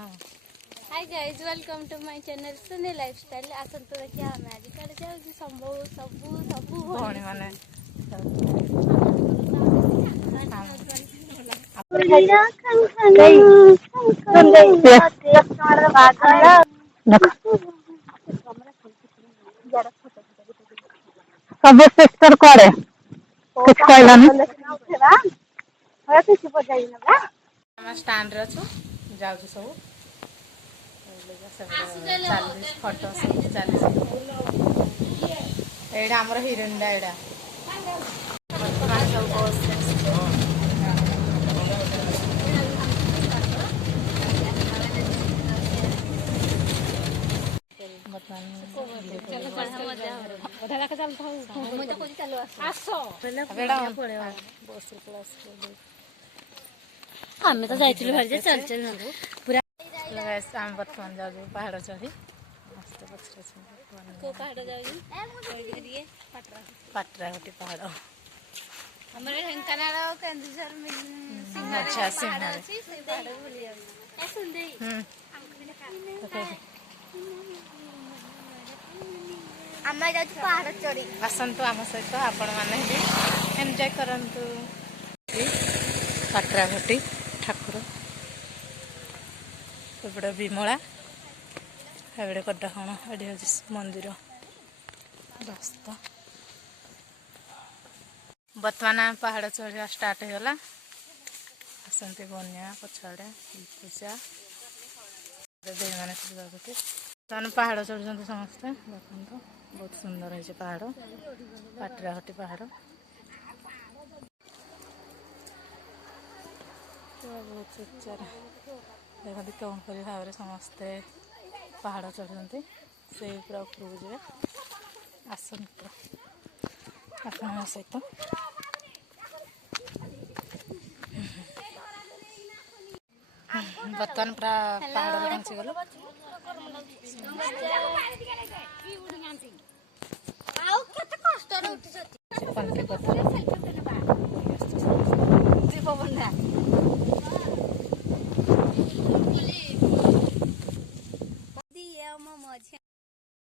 hi guys welcome to my channel Suni lifestyle आसंतु देखिए हम आज कर जाऊ संभव सब भणी माने सब सेक्टर करे कुछ कहलानी हम स्टैंड रे छु जाऊ सब चालीस फोटो सब चालीस एडा हमर हिरंडा एडा सब आम तो जाइए भारी चल चल पूरा आम बर्तमान जाऊ पहाड़ चढ़ी मस्त पहाड़ जाऊ पाटरा गोटे पहाड़ हमर ढेंकानाल केन्दुझर अच्छा आम जा पहाड़ चढ़ी आसतु आम सहित आपण मैंने भी एंजॉय करंतु पाटरा घटी ठाकुर एपटे विमला एपटे कटाखण ये मंदिर दस्त बर्तमान पहाड़ चढ़ा स्टार्ट होगा आसती बनिया पछाड़े पूजा देवी मैंने बर्तमान पहाड़ चढ़ुं समस्ते देखो बहुत सुंदर है पहाड़ पाटरा घटी पहाड़ बहुत उच्चार देखते कौन कर भाव में समस्ते पहाड़ चढ़ुंट से पूरा उपरକୁ ଯିବେ आसतु ଆପଣ सहित बर्तमान पूरा पहाड़ पहुँची गलु